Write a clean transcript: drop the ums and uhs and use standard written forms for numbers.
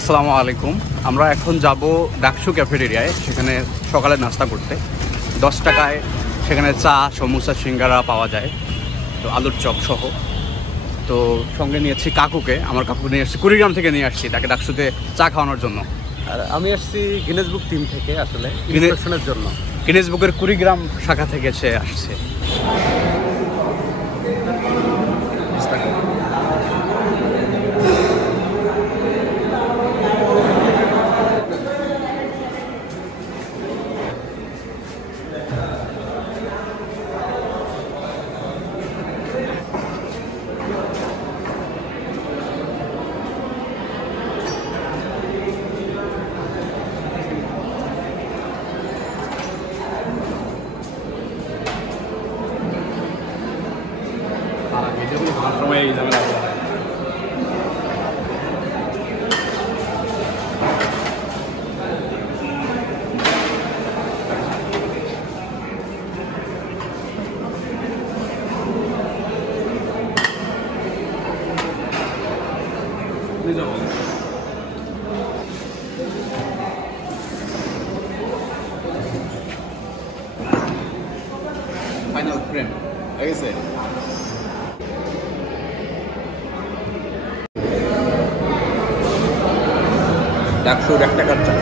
আসসালামু আলাইকুম। আমরা এখন যাব ডাকসু ক্যাফেটেরিয়ায়, সেখানে সকালে নাস্তা করতে। 10 টাকায় সেখানে চা, সমোসা, সিঙ্গারা পাওয়া যায়, তো আলুর চপ সহ। তো সঙ্গে নিয়েছি কাকুকে, আমার কাকুকে নিয়ে আসছি, কুড়িগ্রাম থেকে নিয়ে আসছি তাকে ডাকসুতে চা খাওয়ানোর জন্য। আর আমি আসছি গিনেস বুক টিম থেকে, আসলে ইনস্ট্রাকশনের জন্য। গিনেস বুকের কুড়িগ্রাম শাখা থেকে সে আসছে। সময় এই ঝামেলা ফাইনাল ফ্রেম হয়ে গেছে। ডাকসুর 1 টাকার চা।